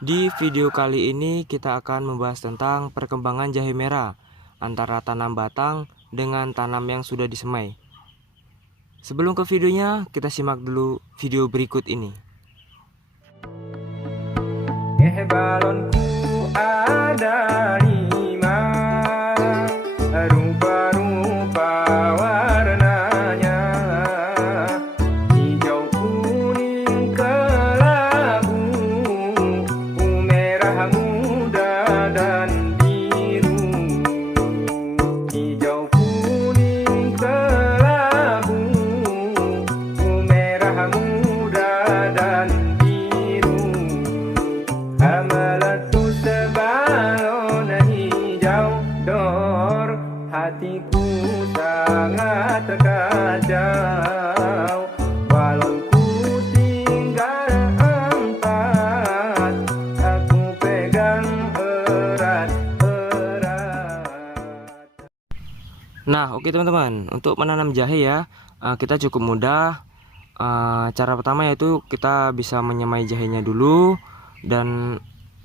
Di video kali ini kita akan membahas tentang perkembangan jahe merah antara tanam batang dengan tanam yang sudah disemai. Sebelum ke videonya, kita simak dulu video berikut ini. Balonku ada 5, rupa-rupa warnanya, hijau, kuning, kelabu, merah muda dan biru. Hijau, kuning, kelabu, merah muda dan biru. Amalatu sebalon hijau dor, hatiku sangat terkacau. Balonku tinggal 4, aku pegang erat-erat. Nah, oke teman-teman, untuk menanam jahe ya, kita cukup mudah. Cara pertama yaitu kita bisa menyemai jahenya dulu, dan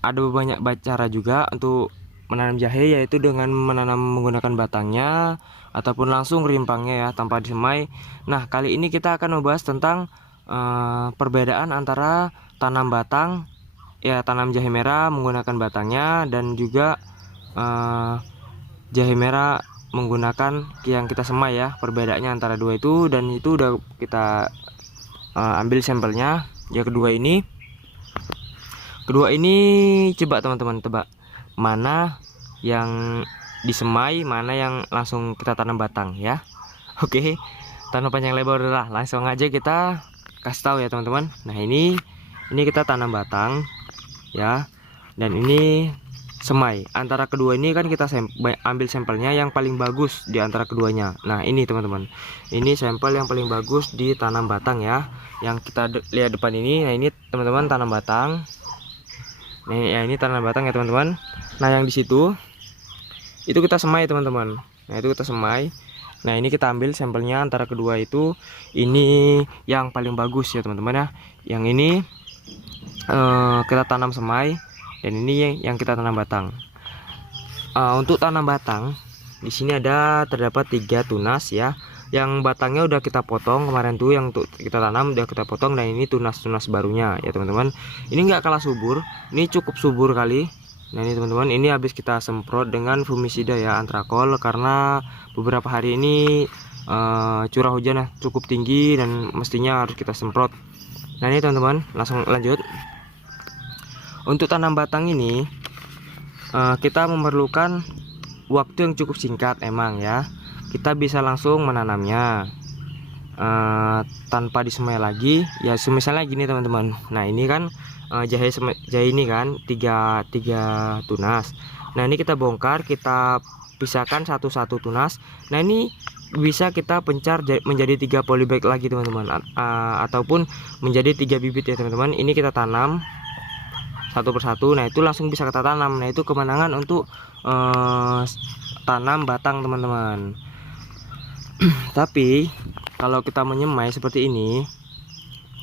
ada banyak cara juga untuk menanam jahe, yaitu dengan menanam menggunakan batangnya ataupun langsung rimpangnya ya tanpa disemai. Nah, kali ini kita akan membahas tentang perbedaan antara tanam batang ya, tanam jahe merah menggunakan batangnya, dan juga jahe merah menggunakan yang kita semai ya. Perbedaannya antara dua itu, dan itu udah kita ambil sampelnya ya. Kedua ini coba teman-teman tebak mana yang disemai, mana yang langsung kita tanam batang ya. Oke, tanpa panjang lebar lah, langsung aja kita kasih tahu ya teman-teman. Nah, ini kita tanam batang ya, dan ini semai. Antara kedua ini kan kita ambil sampelnya yang paling bagus di antara keduanya. Nah, ini teman-teman, ini sampel yang paling bagus di tanam batang ya, yang kita lihat depan ini. Nah, ini teman-teman tanam batang. Nah ya, ini tanam batang ya teman-teman. Nah, yang di situ itu kita semai teman-teman. Nah, itu kita semai. Nah, ini kita ambil sampelnya antara kedua itu, ini yang paling bagus ya teman-teman ya. Yang ini kita tanam semai, dan ini yang kita tanam batang. Untuk tanam batang di sini terdapat 3 tunas ya. Yang batangnya udah kita potong kemarin tuh, yang untuk kita tanam udah kita potong. Dan ini tunas-tunas barunya ya teman-teman. Ini enggak kalah subur, ini cukup subur kali. Nah, ini teman-teman, ini habis kita semprot dengan fungisida ya, antrakol, karena beberapa hari ini curah hujan cukup tinggi dan mestinya harus kita semprot. Nah, ini teman-teman, langsung lanjut. Untuk tanam batang ini kita memerlukan waktu yang cukup singkat emang ya. Kita bisa langsung menanamnya tanpa disemai lagi ya. Misalnya gini teman-teman. Nah, ini kan jahe ini kan tiga tunas. Nah, ini kita bongkar, kita pisahkan satu-satu tunas. Nah, ini bisa kita pencar menjadi 3 polybag lagi teman-teman, ataupun menjadi 3 bibit ya teman-teman. Ini kita tanam satu persatu. Nah, itu langsung bisa kita tanam. Nah, itu kemenangan untuk tanam batang teman-teman. Tapi kalau kita menyemai seperti ini,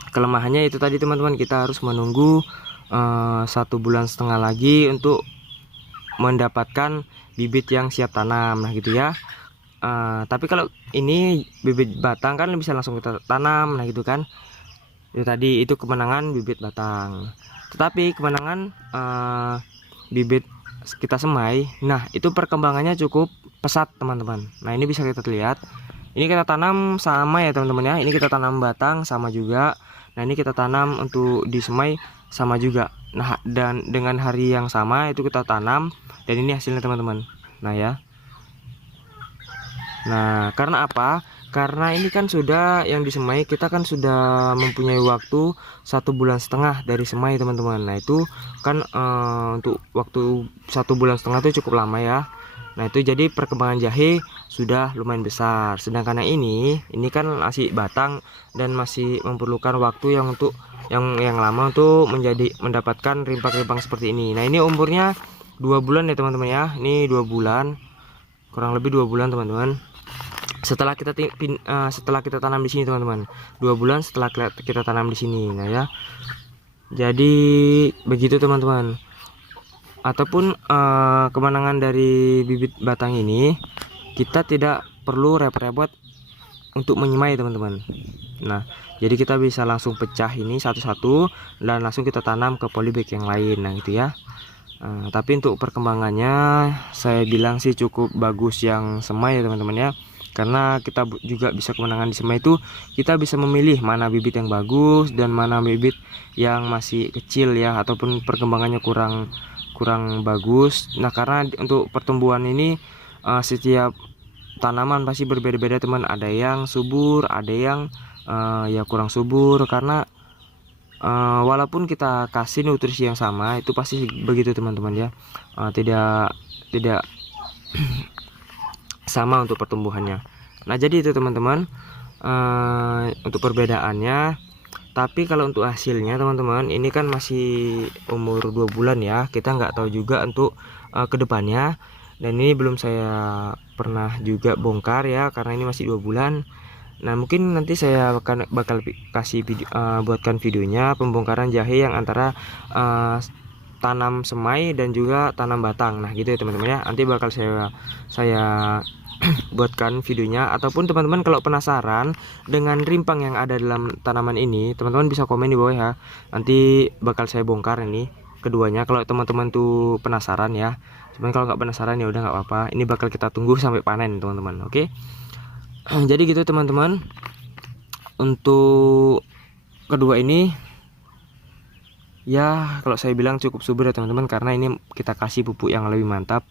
kelemahannya itu tadi teman-teman, kita harus menunggu 1,5 bulan lagi untuk mendapatkan bibit yang siap tanam. Nah, gitu ya. Tapi kalau ini bibit batang kan bisa langsung kita tanam. Nah, gitu kan. Itu tadi, itu kemenangan bibit batang. Tetapi kemenangan bibit kita semai, nah itu perkembangannya cukup pesat teman-teman. Nah, ini bisa kita lihat, ini kita tanam sama ya teman-teman ya. Ini kita tanam batang sama juga. Nah, ini kita tanam untuk disemai sama juga. Nah, dan dengan hari yang sama itu kita tanam, dan ini hasilnya teman-teman. Nah ya, nah karena apa? Karena ini kan sudah yang disemai, kita kan sudah mempunyai waktu 1,5 bulan dari semai teman-teman. Nah, itu kan untuk waktu 1,5 bulan itu cukup lama ya. Nah, itu jadi perkembangan jahe sudah lumayan besar. Sedangkan yang ini kan masih batang dan masih memerlukan waktu yang lama untuk mendapatkan rimpang-rimpang seperti ini. Nah, ini umurnya 2 bulan ya teman-teman ya. Ini 2 bulan, kurang lebih 2 bulan teman-teman. Setelah kita tanam di sini teman-teman, 2 bulan setelah kita tanam di sini. Nah ya, Jadi begitu teman-teman. Ataupun kemenangan dari bibit batang ini, kita tidak perlu repot-repot untuk menyemai teman-teman. Nah, jadi kita bisa langsung pecah ini satu-satu dan langsung kita tanam ke polybag yang lain. Nah gitu ya. Tapi untuk perkembangannya saya bilang sih cukup bagus yang semai ya teman-teman ya, karena kita juga bisa kemenangan di semai itu kita bisa memilih mana bibit yang bagus dan mana bibit yang masih kecil ya, ataupun perkembangannya kurang bagus. Nah karena untuk pertumbuhan ini setiap tanaman pasti berbeda-beda teman, ada yang subur, ada yang ya kurang subur, karena walaupun kita kasih nutrisi yang sama itu pasti begitu teman-teman ya, tidak sama untuk pertumbuhannya. Nah jadi itu teman-teman untuk perbedaannya. Tapi kalau untuk hasilnya teman-teman, ini kan masih umur 2 bulan ya, kita nggak tahu juga untuk kedepannya, dan ini belum saya pernah juga bongkar ya karena ini masih 2 bulan. Nah mungkin nanti saya bakal kasih video, buatkan videonya pembongkaran jahe yang antara tanam semai dan juga tanam batang. Nah gitu ya teman-teman ya, nanti bakal saya buatkan videonya. Ataupun teman-teman kalau penasaran dengan rimpang yang ada dalam tanaman ini, teman-teman bisa komen di bawah ya, nanti bakal saya bongkar ini keduanya kalau teman-teman tuh penasaran ya. Cuman kalau nggak penasaran ya udah nggak apa-apa, ini bakal kita tunggu sampai panen teman-teman. Oke. Jadi gitu teman-teman, untuk kedua ini ya kalau saya bilang cukup subur ya teman-teman, karena ini kita kasih pupuk yang lebih mantap.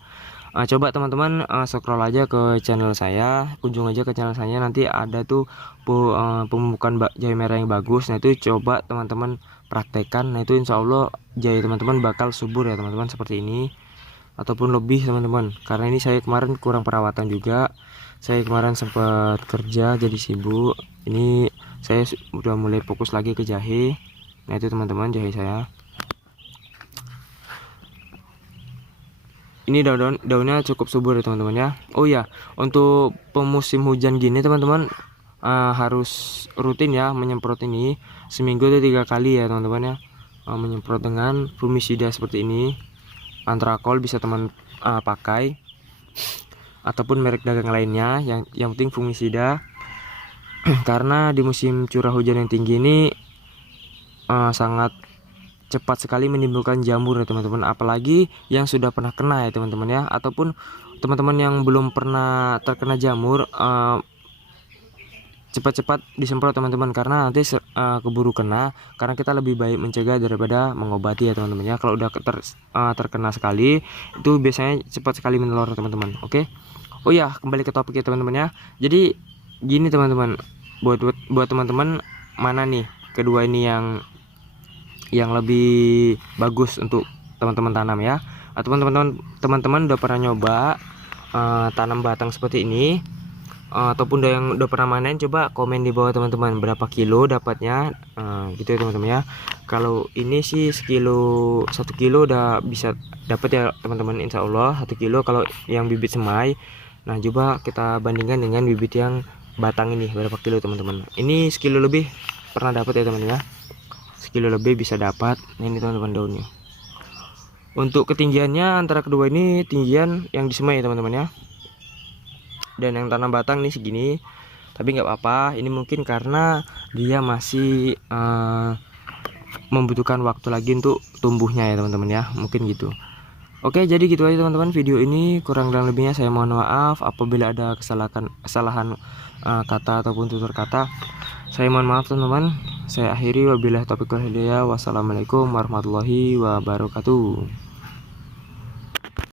Coba teman-teman scroll aja ke channel saya, kunjung aja ke channel saya, nanti ada tuh pemupukan jahe merah yang bagus. Nah itu coba teman-teman praktekkan. Nah itu insya Allah jahe teman-teman bakal subur ya teman-teman, seperti ini ataupun lebih teman-teman, karena ini saya kemarin kurang perawatan juga. Saya kemarin sempat kerja jadi sibuk, ini saya udah mulai fokus lagi ke jahe. Nah itu teman-teman jahe saya, ini daunnya cukup subur ya teman-teman ya. Oh ya, untuk pemusim hujan gini teman-teman harus rutin ya menyemprot ini seminggu itu 3 kali ya teman-teman ya, menyemprot dengan fungisida seperti ini. Antrakol bisa teman pakai, ataupun merek dagang lainnya, yang penting fungisida. Karena di musim curah hujan yang tinggi ini sangat cepat sekali menimbulkan jamur ya teman-teman, apalagi yang sudah pernah kena ya teman-teman ya, ataupun teman-teman yang belum pernah terkena jamur, cepat-cepat disemprot teman-teman, karena nanti keburu kena, karena kita lebih baik mencegah daripada mengobati ya teman-teman ya. Kalau udah terkena sekali itu biasanya cepat sekali menular teman-teman. Oke. Oh ya, kembali ke topik ya teman-teman ya. Jadi gini teman-teman, buat teman-teman mana nih kedua ini yang lebih bagus untuk teman-teman tanam ya, atau teman-teman udah pernah nyoba tanam batang seperti ini, ataupun yang udah pernah manen, coba komen di bawah teman-teman berapa kilo dapatnya, gitu ya teman-teman ya. Kalau ini sih 1 kilo udah bisa dapat ya teman-teman, insya Allah 1 kilo kalau yang bibit semai. Nah coba kita bandingkan dengan bibit yang batang ini berapa kilo teman-teman. Ini 1 kilo lebih pernah dapat ya teman-teman ya, 1 kilo lebih bisa dapat. Nah ini teman-teman daunnya. Untuk ketinggiannya antara kedua ini tinggian yang disemai ya teman-teman ya, dan yang tanam batang nih segini. Tapi nggak apa-apa, ini mungkin karena dia masih membutuhkan waktu lagi untuk tumbuhnya ya teman-teman ya, mungkin gitu. Oke, jadi gitu aja teman-teman video ini, kurang dan lebihnya saya mohon maaf apabila ada kesalahan kata ataupun tutur kata. Saya mohon maaf teman-teman. Saya akhiri, wabillahi taufiq wal hidayah. Wassalamualaikum warahmatullahi wabarakatuh.